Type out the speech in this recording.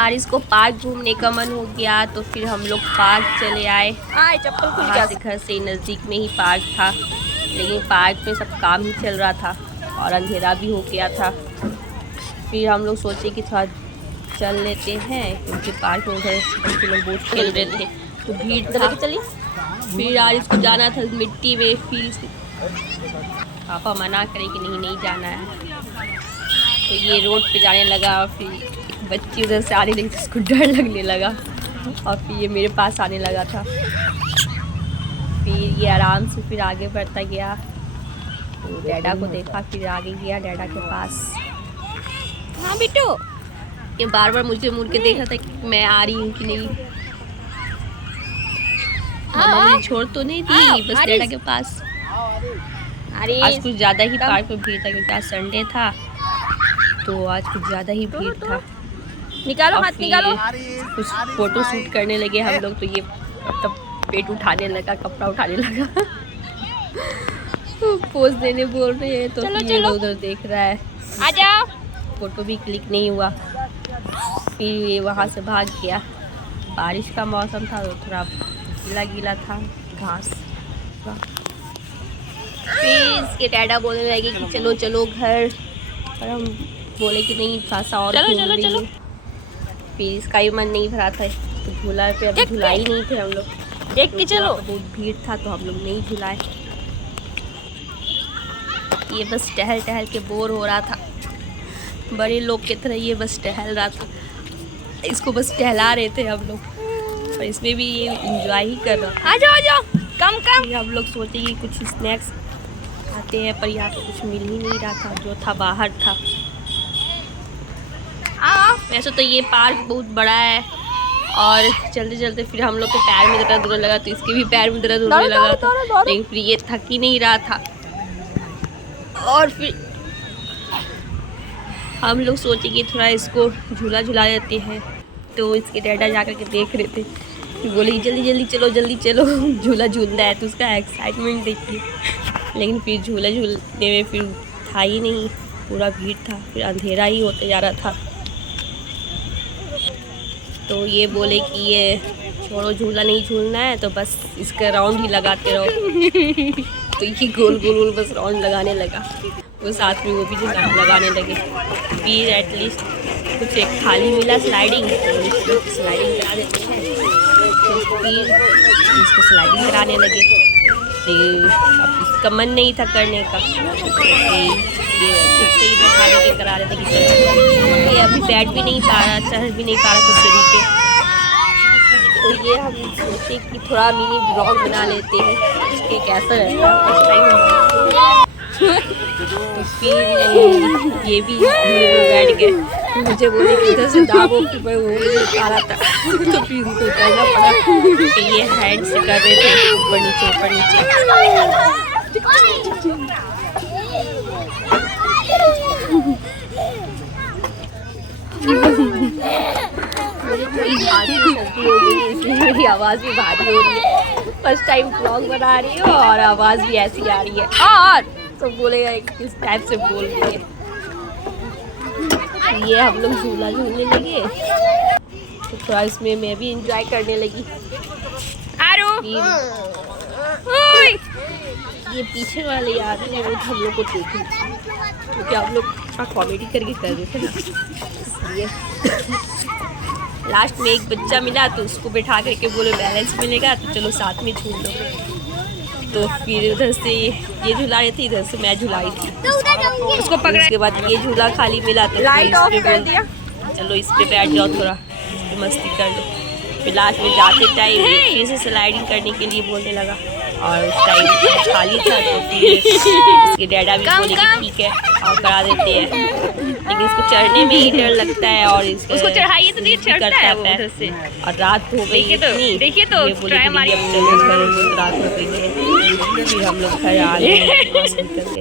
आरिस को पार्क घूमने का मन हो गया तो फिर हम लोग पार्क चले आए। चप्पल खुल यहाँ से घर से नज़दीक में ही पार्क था, लेकिन पार्क में सब काम ही चल रहा था और अंधेरा भी हो गया था। फिर हम लोग सोचे कि थोड़ा चल लेते हैं, क्योंकि पार्क में उधर बच्चे लोग बहुत खेल रहे थे तो भीड़ था। चलिए। फिर आरिस को जाना था मिट्टी में, फिर पापा मना करे कि नहीं जाना है, तो ये रोड पे जाने लगा। और फिर एक बच्ची उधर से आने लगी तो उसको डर लगने लगा और फिर ये मेरे पास आने लगा था। फिर ये आराम से फिर आगे बढ़ता गया, तो डैडा को देखा, फिर आगे गया डैडा के पास। हाँ बिट्टू, ये बार बार मुझे मुड़ के देखा था कि मैं आ रही हूँ कि नहीं। मम्मी छोड़ तो नहीं थी, बस डैडा के पास। आज कुछ ज़्यादा ही पार्क में भीड़ था, क्योंकि आज संडे था तो आज कुछ ज़्यादा ही भीड़ था। निकालो हाथ निकालो। कुछ फोटो शूट करने लगे हम लोग, तो ये अब तब पेट उठाने लगा, कपड़ा उठाने लगा पोज देने बोल रहे हैं तो ये उधर देख रहा है। आ जाओ। फोटो भी क्लिक नहीं हुआ। फिर ये वहाँ से भाग गया। बारिश का मौसम था तो थोड़ा गीला गीला था घास। फिर इसके डैडा बोलने लगे कि चलो चलो घर, और हम बोले कि नहीं थोड़ा सा और चलो चलो। फिर इसका ही मन नहीं भरा था, तो झूला पे अभी झूला ही नहीं थे हम लोग। देख के चलो। बहुत भीड़ था तो हम लोग नहीं झूलाए। ये बस टहल टहल के बोर हो रहा था, बड़े लोग की तरह ये बस टहल रहा था। इसको बस टहला रहे थे हम लोग, और इसमें भी ये इंजॉय ही कर रहा था। आ जाओ कम। हम लोग सोचे कि कुछ स्नैक्स खाते हैं, पर यहाँ तो कुछ मिल ही नहीं रहा था, जो था बाहर था। वैसे तो ये पार्क बहुत बड़ा है, और चलते चलते फिर हम लोग के पैर में दर्द होने लगा, तो इसके भी पैर में दर्द होने लगा था। लेकिन फिर ये थक ही नहीं रहा था, और फिर हम लोग सोचे कि थोड़ा इसको झूला झुला देते हैं। तो इसके डैडा जा कर के देख रहे थे, फिर बोले जल्दी चलो झूला झूलना है। तो उसका एक्साइटमेंट देखिए। लेकिन फिर झूला झूलने में फिर था ही नहीं, पूरा भीड़ था, फिर अंधेरा ही होते जा रहा था। तो ये बोले कि ये छोड़ो, झूला नहीं झूलना है तो बस इसका राउंड ही लगाते रहो तो ये गोल गोल बस राउंड लगाने लगा। वो साथ में वो भी लगाने लगे। फिर एटलीस्ट कुछ एक खाली मिला स्लाइडिंग, तो स्लाइडिंग करा देते हैं। फिर इसको स्लाइडिंग कराने लगे, अब इसका मन नहीं था करने का, ये खुद से ही बैठा देते करा रहे थे कि चलो। ये अभी बैठ भी नहीं पा रहा, चढ़ भी नहीं पा रहा था सीढ़ी पे। तो ये हम सोचे कि थोड़ा मिनी ब्लॉग बना लेते हैं कि कैसा रहेगा फर्स्ट टाइम। फिर ये भी बैठ गए, मुझे बोले कि इधर से दाबो, कि मैं वो नहीं पा रहा था तो फिर उनको करना पड़ा कि ये हैंड से कर रहे थे ऊपर नीचे। इसलिए मेरी आवाज़ भी भारी हो रही है। फर्स्ट टाइम व्लॉग बना रही हूँ और आवाज़ भी ऐसी आ रही है, और सब बोलेगा किस टाइप से बोल रही है। ये हम लोग झूला झूलने लगे, तो थोड़ा इसमें मैं भी इंजॉय करने लगी। ये पीछे वाले यार ने वो हम लोग को देख ली, क्योंकि हम लोग थोड़ा कॉमेडी करके कर रहे थे ना, इसलिए लास्ट में एक बच्चा मिला तो उसको बैठा करके बोले बैलेंस मिलेगा तो चलो साथ में झूल लो। तो फिर उधर से ये झूला रही थी, इधर से मैं झुलाई थी उसको पकड़ा। उसके बाद ये झूला खाली मिला तो लाइट ऑफ कर दिया, चलो इस पे बैठ जाओ, थोड़ा इस पे मस्ती कर लो। फिर लास्ट में जाते टाइम फिर से स्लाइडिंग करने के लिए बोलने लगा, और उस टाइम खाली था तो फिर इसके डैडा भी बोले कि ठीक है और करा देते हैं, लेकिन इसको चढ़ने में ही डर लगता है, और उसको चढ़ाइए तो ये चढ़ता है वो उधर से। और रात हो गई इतनी, देखिए तो रात हो गई है। फिर हम लोग घर आ गए।